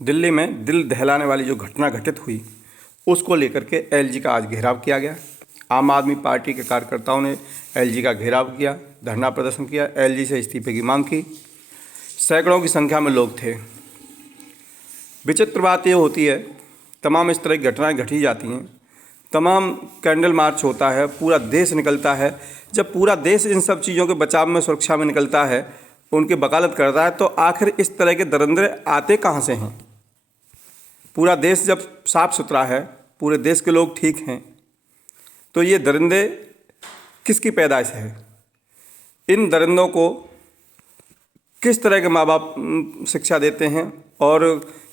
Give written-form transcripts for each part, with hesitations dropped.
दिल्ली में दिल दहलाने वाली जो घटना घटित हुई उसको लेकर के एलजी का आज घेराव किया गया। आम आदमी पार्टी के कार्यकर्ताओं ने एलजी का घेराव किया, धरना प्रदर्शन किया, एलजी से इस्तीफे की मांग की। सैकड़ों की संख्या में लोग थे। विचित्र बात ये होती है, तमाम इस तरह की घटनाएं घटी जाती हैं, तमाम कैंडल मार्च होता है, पूरा देश निकलता है। जब पूरा देश इन सब चीज़ों के बचाव में, सुरक्षा में निकलता है, उनकी वकालत करता है, तो आखिर इस तरह के दरिंदे आते कहाँ से हैं? पूरा देश जब साफ सुथरा है, पूरे देश के लोग ठीक हैं, तो ये दरिंदे किसकी पैदाइश है? इन दरिंदों को किस तरह के माँ बाप शिक्षा देते हैं और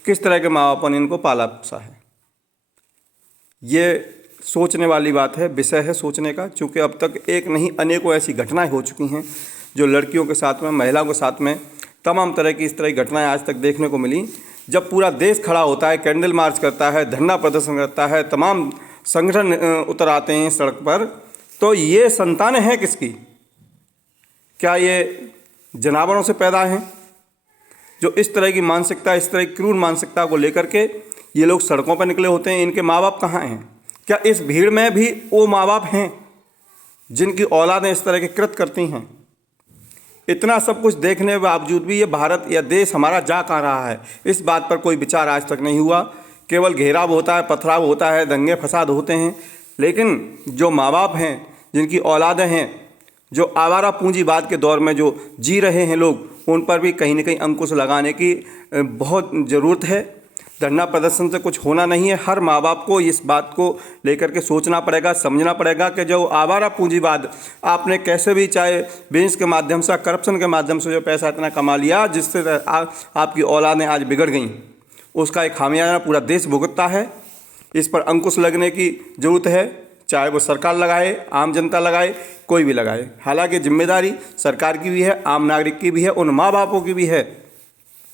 किस तरह के माँ बापों ने इनको पाला पोसा है? ये सोचने वाली बात है, विषय है सोचने का, क्योंकि अब तक एक नहीं अनेकों ऐसी घटनाएं हो चुकी हैं जो लड़कियों के साथ में, महिलाओं के साथ में, तमाम तरह की इस तरह की घटनाएं आज तक देखने को मिली। जब पूरा देश खड़ा होता है, कैंडल मार्च करता है, धरना प्रदर्शन करता है, तमाम संगठन उतर आते हैं सड़क पर, तो ये संतानें हैं किसकी? क्या ये जानवरों से पैदा हैं जो इस तरह की मानसिकता, इस तरह की क्रूर मानसिकता को लेकर के ये लोग सड़कों पर निकले होते हैं? इनके माँ बाप कहाँ हैं? क्या इस भीड़ में भी वो माँ बाप हैं जिनकी औलादें इस तरह के कृत्य करती हैं? इतना सब कुछ देखने के बावजूद भी ये भारत या देश हमारा जा कहाँ रहा है, इस बात पर कोई विचार आज तक नहीं हुआ। केवल घेराव होता है, पथराव होता है, दंगे फसाद होते हैं, लेकिन जो माँ बाप हैं, जिनकी औलादें हैं, जो आवारा पूंजीवाद के दौर में जो जी रहे हैं लोग, उन पर भी कहीं न कहीं अंकुश लगाने की बहुत ज़रूरत है। धरना प्रदर्शन से कुछ होना नहीं है। हर माँ बाप को इस बात को लेकर के सोचना पड़ेगा, समझना पड़ेगा कि जो आवारा पूंजीवाद आपने कैसे भी, चाहे बिजनेस के माध्यम से, करप्शन के माध्यम से जो पैसा इतना कमा लिया जिससे आपकी औलादें आज बिगड़ गई, उसका एक खामियाजा पूरा देश भुगतता है। इस पर अंकुश लगने की ज़रूरत है, चाहे वो सरकार लगाए, आम जनता लगाए, कोई भी लगाए। हालांकि जिम्मेदारी सरकार की भी है, आम नागरिक की भी है, उन माँ बापों की भी है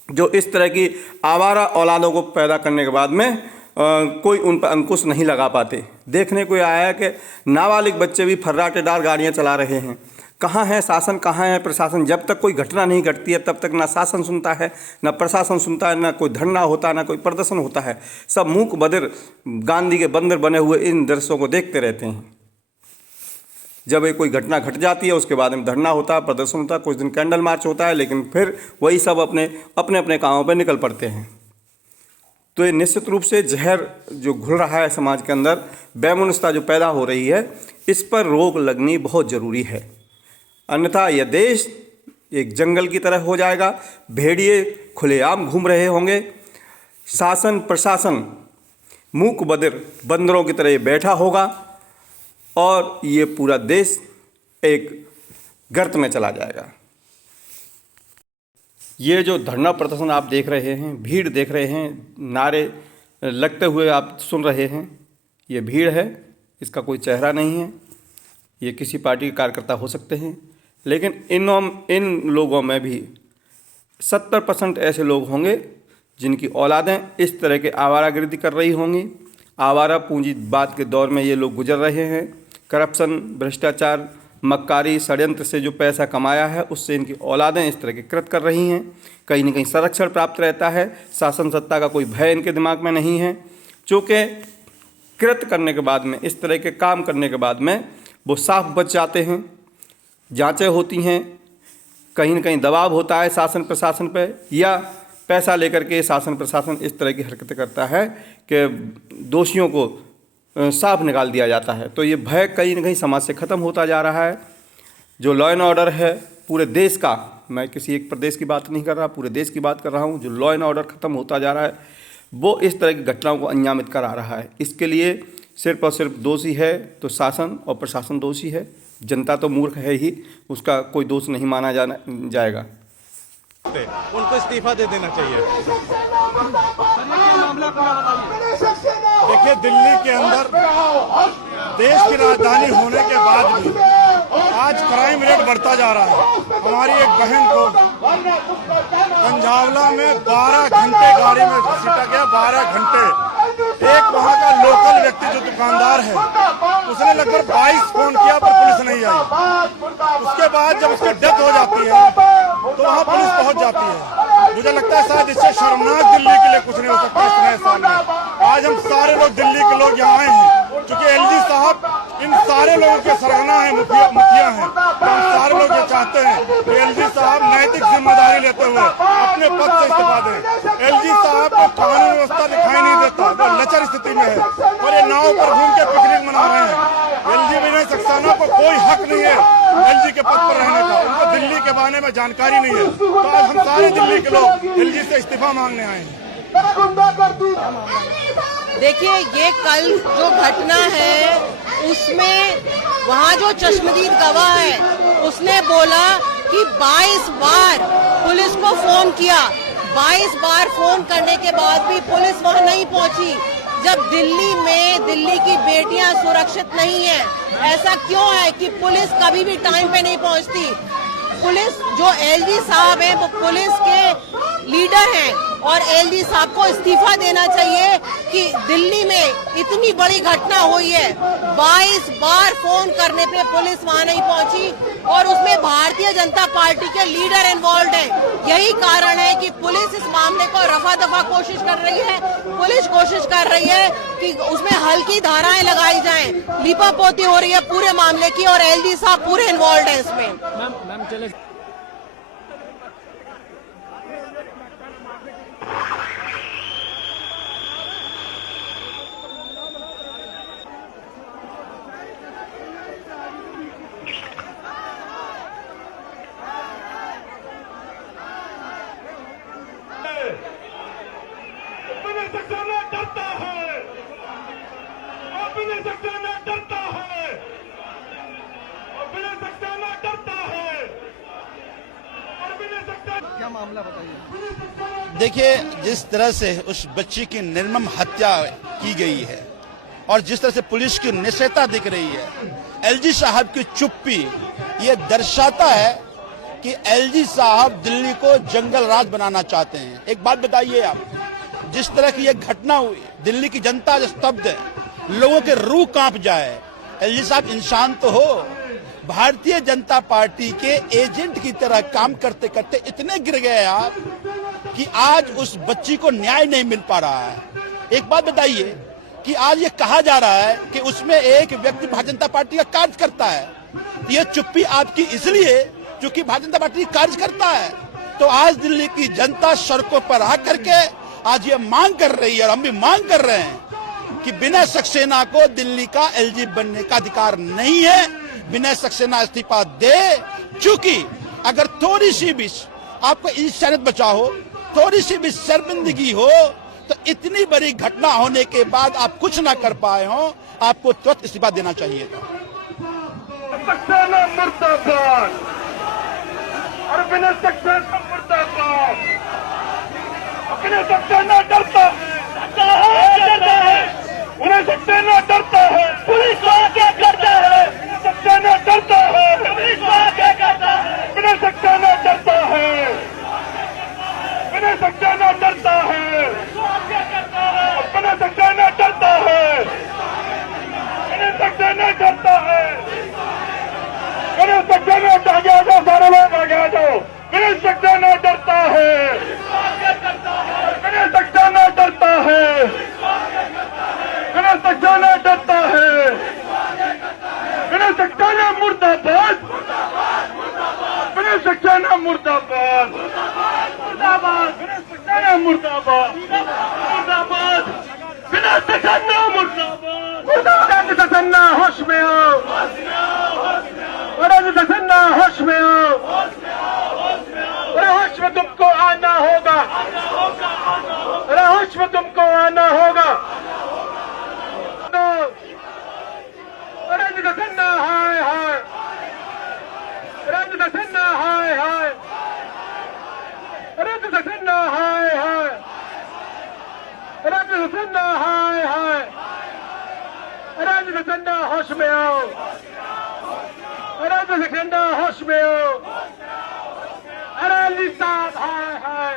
जो इस तरह की आवारा औलादों को पैदा करने के बाद में कोई उन पर अंकुश नहीं लगा पाते। देखने को आया है कि नाबालिग बच्चे भी फर्राटेदार गाड़ियाँ चला रहे हैं। कहाँ है शासन, कहाँ है प्रशासन? जब तक कोई घटना नहीं घटती है तब तक ना शासन सुनता है, ना प्रशासन सुनता है, ना कोई धरना होता है, ना कोई प्रदर्शन होता है। सब मूक बधिर गांधी के बंदर बने हुए इन दृश्यों को देखते रहते हैं। जब कोई घटना घट जाती है उसके बाद में धरना होता है, प्रदर्शन होता है, कुछ दिन कैंडल मार्च होता है, लेकिन फिर वही सब अपने अपने कामों पर निकल पड़ते हैं। तो ये निश्चित रूप से जहर जो घुल रहा है समाज के अंदर, वैमनस्यता जो पैदा हो रही है, इस पर रोक लगनी बहुत ज़रूरी है। अन्यथा यह देश एक जंगल की तरह हो जाएगा। भेड़िए खुलेआम घूम रहे होंगे, शासन प्रशासन मूक बधिर बंदरों की तरह बैठा होगा और ये पूरा देश एक गर्त में चला जाएगा। ये जो धरना प्रदर्शन आप देख रहे हैं, भीड़ देख रहे हैं, नारे लगते हुए आप सुन रहे हैं, ये भीड़ है, इसका कोई चेहरा नहीं है। ये किसी पार्टी के कार्यकर्ता हो सकते हैं, लेकिन इन लोगों में भी 70% ऐसे लोग होंगे जिनकी औलादें इस तरह के आवारागर्दी कर रही होंगी। आवारा पूंजीवाद के दौर में ये लोग गुजर रहे हैं। करप्शन, भ्रष्टाचार, मक्कारी, षड्यंत्र से जो पैसा कमाया है उससे इनकी औलादें इस तरह के कृत्य कर रही हैं। कहीं न कहीं संरक्षण प्राप्त रहता है, शासन सत्ता का कोई भय इनके दिमाग में नहीं है। चूँकि कृत्य करने के बाद में, इस तरह के काम करने के बाद में वो साफ बच जाते हैं। जांचें होती हैं, कहीं न कहीं दबाव होता है शासन प्रशासन पे, या पैसा लेकर के शासन प्रशासन इस तरह की हरकतें करता है कि दोषियों को साफ निकाल दिया जाता है। तो ये भय कहीं न कहीं समाज से ख़त्म होता जा रहा है। जो लॉ एंड ऑर्डर है पूरे देश का, मैं किसी एक प्रदेश की बात नहीं कर रहा, पूरे देश की बात कर रहा हूँ, जो लॉ एंड ऑर्डर ख़त्म होता जा रहा है वो इस तरह की घटनाओं को अंजामित करा रहा है। इसके लिए सिर्फ और सिर्फ दोषी है तो शासन और प्रशासन दोषी है। जनता तो मूर्ख है ही, उसका कोई दोष नहीं माना जाएगा। उनको इस्तीफा दे देना चाहिए। देखिए, दिल्ली के अंदर देश की राजधानी होने के बाद भी आज क्राइम रेट बढ़ता जा रहा है। हमारी एक बहन को पंजावला में 12 घंटे गाड़ी में घसीटा गया। 12 घंटे। एक वहाँ का लोकल व्यक्ति जो दुकानदार है, उसने लगभग 22 फोन किया पर पुलिस नहीं आई। उसके बाद जब उसकी डेथ हो जाती है तो वहाँ पुलिस पहुंच जाती है। मुझे लगता है शायद इससे शर्मनाक दिल्ली के लिए कुछ नहीं हो सकता इस नए साल में। आज हम सारे लोग दिल्ली के लोग यहाँ आए हैं क्योंकि एलजी साहब इन सारे लोगों के सरगना है, मुखिया हैं। तो हम सारे लोग ये चाहते हैं कि एलजी साहब नैतिक जिम्मेदारी लेते हुए अपने पद से इस्तीफा दें। एलजी साहब को कानून व्यवस्था दिखाई नहीं देता, वो लचर स्थिति में है और ये नाव पर घूम के पिकनिक मना रहे हैं। एलजी विनय सक्सेना को कोई हक नहीं है एलजी के पद पर रहने का, उनको दिल्ली के बारे में जानकारी नहीं है। तो आज हम सारे दिल्ली के लोग एलजी से इस्तीफा मांगने आए हैं। देखिए, ये कल जो घटना है उसमें वहाँ जो चश्मदीद गवाह है उसने बोला कि 22 बार पुलिस को फोन किया, 22 बार फोन करने के बाद भी पुलिस वहाँ नहीं पहुँची। जब दिल्ली में दिल्ली की बेटियां सुरक्षित नहीं है, ऐसा क्यों है कि पुलिस कभी भी टाइम पे नहीं पहुँचती? पुलिस जो एलजी साहब हैं वो पुलिस के लीडर हैं और एलजी साहब को इस्तीफा देना चाहिए कि दिल्ली में इतनी बड़ी घटना हुई है, 22 बार फोन करने पे पुलिस वहां नहीं पहुंची और उसमें भारतीय जनता पार्टी के लीडर इन्वॉल्व हैं। यही कारण है कि पुलिस इस मामले को रफा दफा कोशिश कर रही है। पुलिस कोशिश कर रही है कि उसमें हल्की धाराएं लगाई जाएं, लीपापोती हो रही है पूरे मामले की और एलजी साहब पूरे इन्वॉल्व हैं इसमें। मैम चले सक्सेना डरता है, अभिनय सक्सेना डरता है, अभिनय सक्सेना डरता है, अभिनय सक्सेना। क्या मामला बताइए। देखिए, जिस तरह से उस बच्ची की निर्मम हत्या की गई है और जिस तरह से पुलिस की निष्क्रियता दिख रही है, एलजी साहब की चुप्पी ये दर्शाता है कि एलजी साहब दिल्ली को जंगल राज बनाना चाहते हैं। एक बात बताइए आप, जिस तरह की ये घटना हुई, दिल्ली की जनता स्तब्ध है, लोगों के रूह कांप जाए। एलजी साहब इंसान तो हो, भारतीय जनता पार्टी के एजेंट की तरह काम करते करते इतने गिर गए आप कि आज उस बच्ची को न्याय नहीं मिल पा रहा है। एक बात बताइए कि आज ये कहा जा रहा है कि उसमें एक व्यक्ति भारतीय जनता पार्टी का कार्य करता है। ये चुप्पी आपकी इसलिए क्योंकि भारतीय जनता पार्टी कार्य करता है। तो आज दिल्ली की जनता सड़कों पर आकर के आज ये मांग कर रही है और हम भी मांग कर रहे हैं कि विनय सक्सेना को दिल्ली का एलजी बनने का अधिकार नहीं है। विनय सक्सेना इस्तीफा दे, क्योंकि अगर थोड़ी सी भी आपको इंसानियत बचा हो, थोड़ी सी भी शर्मिंदगी हो, तो इतनी बड़ी घटना होने के बाद आप कुछ ना कर पाए हो, आपको तुरंत इस्तीफा देना चाहिए था। सक्सेना मुर्दाबाद, अभिनय सक्सेना मुर्दाबाद, अभिनय सक्सेना डरता है, उन्हें सक्सेना डरता है, पुलिस को क्या करता है, सक्सेना डरता है, पुलिस को क्या करता है, अभिनय सक्सेना डरता है, अभिनय सक्सेना डरता है, अभिनय सक्सेना डरता है, अभिनय सक्सेना डरता है, अभिनय सक्सेना आगे आ जाओ, सारे लोग आगे आ जाओ। विनय सक्सेना डरता है, विनय सक्सेना डरता है, विनय सक्सेना डरता है, विनय सक्सेना मुर्दाबाद, विनय सक्सेना मुर्दाबाद, मुर्दाबाद, विनय सक्सेना मुर्दाबाद, मुर्दाबाद, विनय सक्सेना मुर्दाबाद, मुर्दाबाद, सक्सेना होश में आओ, विनय सक्सेना होश में आओ, होश में तुमको आना होगा, होश में तुमको आना होगा। रंग दसन्ना हाय हाय, रंग दसन्ना हाय हाय, रंग दसन्ना हाय हाय, रंग दसन्ना हाय हाय, रंग दसन्ना होश में आओ, रंग दसन्ना होश में आओ। अरे एलजी साहब हाय हाय,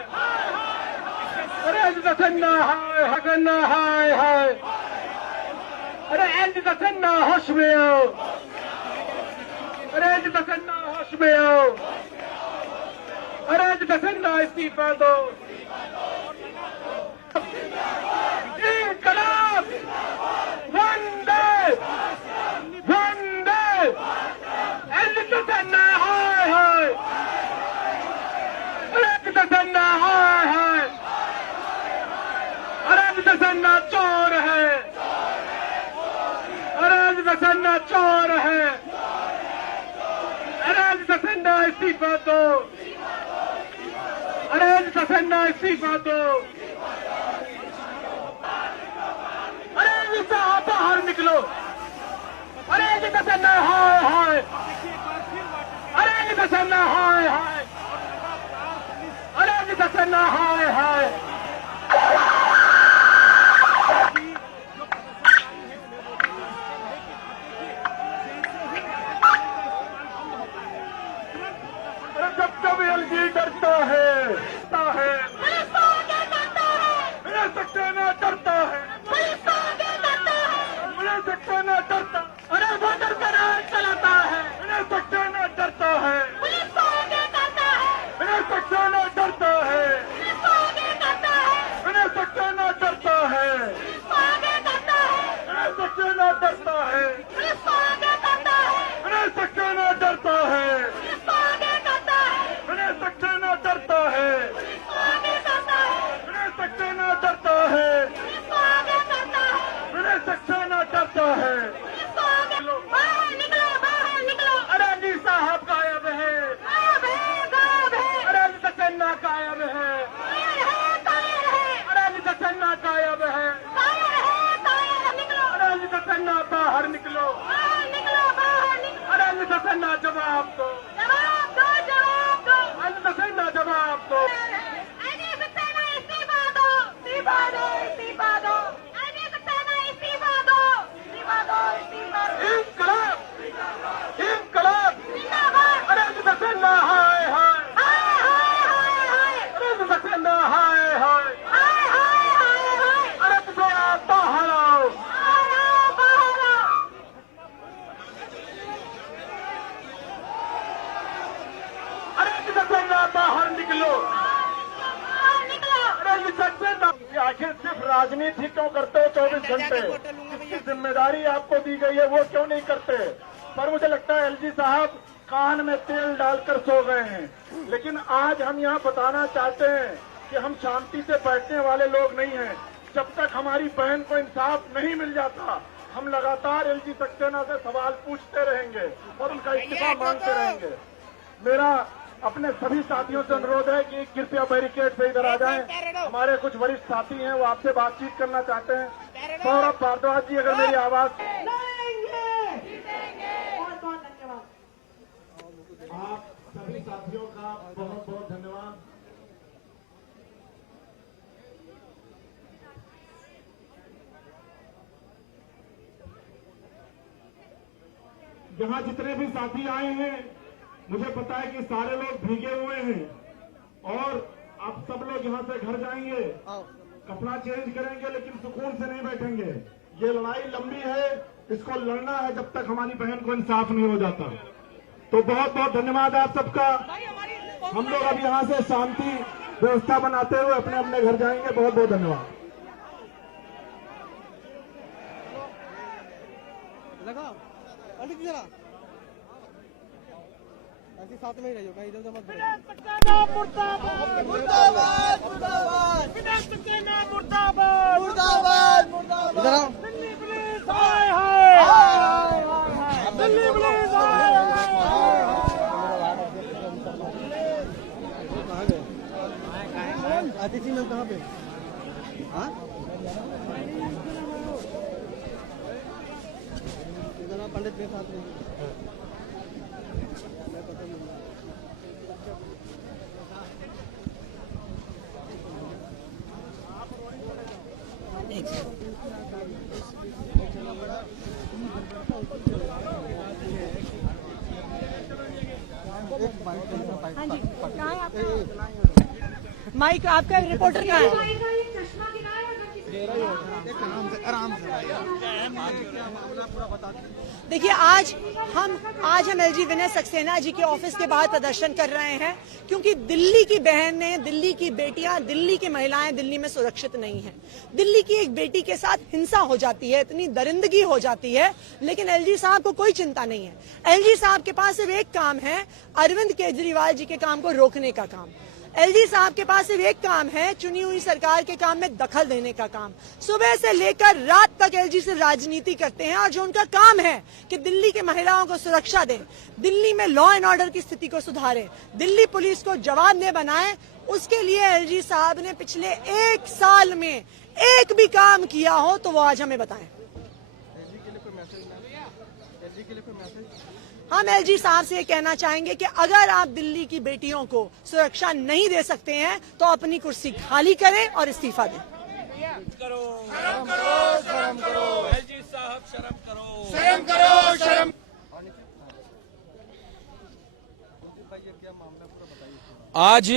अरे एलजी सक्सेना हाय हगन्ना हाय हाय, अरे एलजी सक्सेना होश में आओ, अरे एलजी सक्सेना होश में आओ, अरे दसन्ना इस्तीफा दो। इंकलाब वंदे वंदे दसन्ना हाय हाय। अरे दसन्ना हाय हाय। अरे दसन्ना चोर है। अरे दसन्ना चोर है। अरे दसन्ना इस्तीफा दो। अरे दसन्ना इस्तीफा दो। अरे साहब बाहर निकलो। अरे दसन्ना हाय हाय। अरे दसन्ना हाय हाय। अरे दसन्ना हाय हाय। जब एलजी डरता है मेरा सक्सेना डरता है। मेरा सक्सेना डरता। अरे वोटर का राज चलाता है। मेरा सक्सेना डरता है। मेरा सक्सेना डरता है। मेरा सक्सेना डरता है। मेरा सक्सेना डरता है। मेरा सक्सेना डरता है। मेरा सक्सेना डरता है। मेरा सक्सेना डरता है। मेरा सक्सेना डरता है। अरे जी साहब गायब है। अरे जी सक्सेना गायब है। अरे जी सक्सेना गायब है। अरे जी सक्सेना बाहर निकलो। अरे जी सक्सेना जवाब दो। अरे सक्सेना जवाब दो। इंकलाब इंकलाब। अरे सक्सेना हाय हाय। अरे सक्सेना हाय हाय। अरे थोड़ा बाहर आओ। अरे सक्सेना बाहर निकलो। अरे सक्सेना आखिर सिर्फ राजनीति क्यों करते हो 24 घंटे? जिसकी जिम्मेदारी आपको दी गई है वो क्यों नहीं करते? पर मुझे लगता है एलजी साहब कान में तेल डालकर सो गए हैं। लेकिन आज हम यहाँ बताना चाहते हैं कि हम शांति से बैठने वाले लोग नहीं हैं। जब तक हमारी बहन को इंसाफ नहीं मिल जाता हम लगातार एलजी सक्सेना से सवाल पूछते रहेंगे और उनका इस्तीफा मांगते रहेंगे। मेरा अपने सभी साथियों से अनुरोध है कि कृपया बैरिकेड से इधर आ जाएं। हमारे कुछ वरिष्ठ साथी हैं वो आपसे बातचीत करना चाहते हैं। सौरभ भारद्वाज जी अगर मेरी आवाज। आप सभी साथियों का बहुत बहुत धन्यवाद। यहाँ जितने भी साथी आए हैं मुझे पता है कि सारे लोग भीगे हुए हैं और आप सब लोग यहाँ से घर जाएंगे, कपड़ा चेंज करेंगे लेकिन सुकून से नहीं बैठेंगे। ये लड़ाई लंबी है, इसको लड़ना है जब तक हमारी बहन को इंसाफ नहीं हो जाता। तो बहुत बहुत धन्यवाद आप सबका। हम लोग अब यहाँ से शांति व्यवस्था बनाते हुए अपने अपने घर जाएंगे। बहुत बहुत धन्यवाद। लगा पंडित जी जरा ऐसे साथ में ही रहियो, कहीं इधर उधर मत बढ़ो। मुर्दाबाद मुर्दाबाद मुर्दाबाद मुर्दाबाद मुर्दाबाद मुर्दाबाद। इधर आओ। दिल्ली पुलिस हाय हाय। दिल्ली पुलिस हाय हाय। कहाँ गए अतिथि में? कहाँ पे? हाँ इधर आप पंडित के साथ में। माइक आपका रिपोर्टर कहाँ है? दे रही हो देखिए आज हम एलजी विनय सक्सेना जी के ऑफिस के बाहर प्रदर्शन कर रहे हैं क्योंकि दिल्ली की बहनें, दिल्ली की बेटियां, दिल्ली की महिलाएं दिल्ली में सुरक्षित नहीं हैं। दिल्ली की एक बेटी के साथ हिंसा हो जाती है, इतनी दरिंदगी हो जाती है, लेकिन एलजी साहब को कोई चिंता नहीं है। एलजी साहब के पास सिर्फ एक काम है, अरविंद केजरीवाल जी के काम को रोकने का काम। एलजी साहब के पास सिर्फ एक काम है, चुनी हुई सरकार के काम में दखल देने का काम। सुबह से लेकर रात तक एलजी से राजनीति करते हैं और जो उनका काम है कि दिल्ली के महिलाओं को सुरक्षा दें, दिल्ली में लॉ एंड ऑर्डर की स्थिति को सुधारें, दिल्ली पुलिस को जवाबदेह बनाएं, उसके लिए एलजी साहब ने पिछले 1 साल में एक भी काम किया हो तो वो आज हमें बताएं। हम एलजी साहब से ये कहना चाहेंगे कि अगर आप दिल्ली की बेटियों को सुरक्षा नहीं दे सकते हैं तो अपनी कुर्सी खाली करें और इस्तीफा दें। आज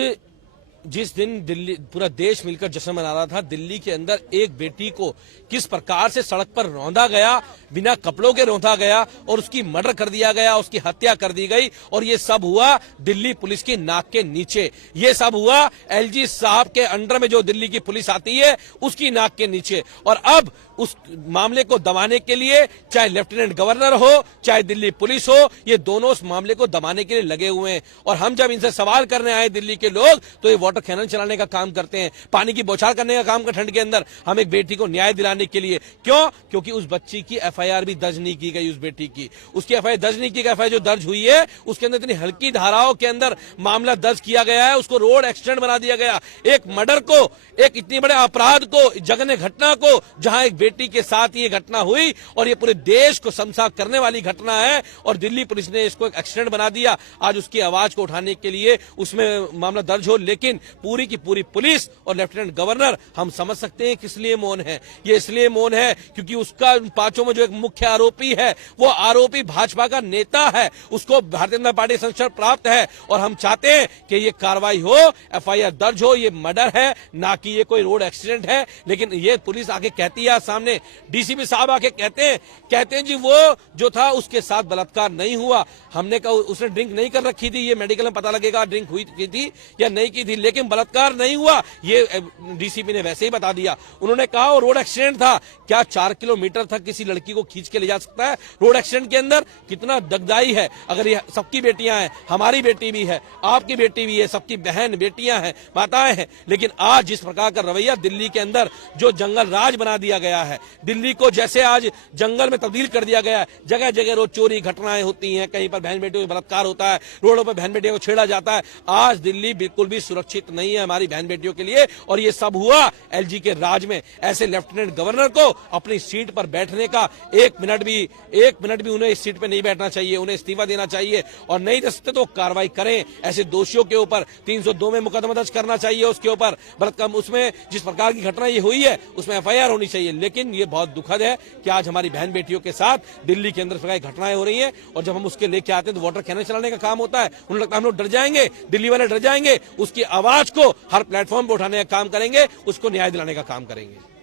जिस दिन दिल्ली पूरा देश मिलकर जश्न मना रहा था, दिल्ली के अंदर एक बेटी को किस प्रकार से सड़क पर रौंदा गया, बिना कपड़ों के रौंदा गया और उसकी मर्डर कर दिया गया, उसकी हत्या कर दी गई। और ये सब हुआ दिल्ली पुलिस की नाक के नीचे। ये सब हुआ एलजी साहब के अंडर में जो दिल्ली की पुलिस आती है उसकी नाक के नीचे। और अब उस मामले को दबाने के लिए चाहे लेफ्टिनेंट गवर्नर हो, चाहे दिल्ली पुलिस हो, ये दोनों उस मामले को दबाने के लिए लगे हुए हैं। और हम जब इनसे सवाल करने आए दिल्ली के लोग तो ये वाटर कैनन चलाने का काम करते हैं, पानी की बौछार करने का काम ठंड के अंदर, हम एक बेटी को न्याय दिलाने के लिए। क्यों? क्योंकि उस बच्ची की एफआईआर भी दर्ज नहीं की गई। उस बेटी की उसकी एफआईआर दर्ज नहीं की गई। एफआईआर जो दर्ज हुई है उसके अंदर इतनी हल्की धाराओं के अंदर मामला दर्ज किया गया है, उसको रोड एक्सीडेंट बना दिया गया। एक मर्डर को, एक इतनी बड़े अपराध को, जघन्य घटना को, जहां एक बेटी के साथ ये घटना हुई और ये पूरे देश को शर्मसार करने वाली घटना है और दिल्ली पुलिस ने इसको एक एक्सीडेंट बना दिया। आज उसकी आवाज को उठाने के लिए उसमें मामला दर्ज हो, लेकिन पूरी की पूरी पुलिस और लेफ्टिनेंट गवर्नर हम समझ सकते हैं किस लिए मौन है। ये इसलिए मौन है क्योंकि उसका पांचों में जो एक मुख्य आरोपी है वो आरोपी भाजपा का नेता है, उसको भारतीय जनता पार्टी संरक्षण प्राप्त है। और हम चाहते हैं कि ये कार्रवाई हो, एफआईआर दर्ज हो, ये मर्डर है ना कि ये कोई रोड एक्सीडेंट है। लेकिन ये पुलिस आके कहती है, सामने डीसीपी साहब आके कहते हैं जी वो जो था उसके साथ बलात्कार नहीं हुआ। हमने कहा उसने ड्रिंक नहीं कर रखी थी, ये मेडिकल में पता लगेगा ड्रिंक हुई की थी या नहीं की थी, लेकिन बलात्कार नहीं हुआ, ये डीसीपी ने वैसे ही बता दिया। उन्होंने कहा वो रोड एक्सीडेंट था। क्या 4 किलोमीटर तक किसी लड़की को खींच के ले जा सकता है रोड एक्सीडेंट के अंदर? कितना दगदाई है। अगर ये सबकी बेटियां हैं, हमारी बेटी भी है, आपकी बेटी भी है, सबकी बहन बेटियां हैं, माताएं हैं, लेकिन आज जिस प्रकार का रवैया दिल्ली के अंदर जो जंगल राज बना दिया गया है, दिल्ली को जैसे आज जंगल में तब्दील कर दिया गया है, जगह जगह रोज चोरी घटनाएं होती हैं, कहीं पर बहन बेटियों का बलात्कार होता है, रोडों पर बहन बेटियों को छेड़ा जाता है। आज दिल्ली बिल्कुल भी सुरक्षित नहीं है हमारी बहन बेटियों के लिए। और ये सब हुआ एलजी के राज में। ऐसे लेफ्टिनेंट गवर्नर को अपनी सीट पर बैठने का एक मिनट भी उन्हें इस सीट पर नहीं बैठना चाहिए, उन्हें इस्तीफा देना चाहिए। और नहीं दे सकते तो कार्रवाई करें। ऐसे दोषियों के ऊपर 302 में मुकदमा दर्ज करना चाहिए, उसके ऊपर उसमें जिस प्रकार की घटना ये हुई है उसमें एफआईआर होनी चाहिए। लेकिन ये बहुत दुखद है कि आज हमारी बहन बेटियों के साथ दिल्ली के अंदर घटनाएं हो रही हैं और जब हम उसके लेके आते हैं तो वाटर कैनन चलाने का काम होता है। उन्हें लगता है हम लोग डर जाएंगे, दिल्ली वाले डर जाएंगे। उसकी आवाज को हर प्लेटफॉर्म पर उठाने का काम करेंगे, उसको न्याय दिलाने का काम करेंगे।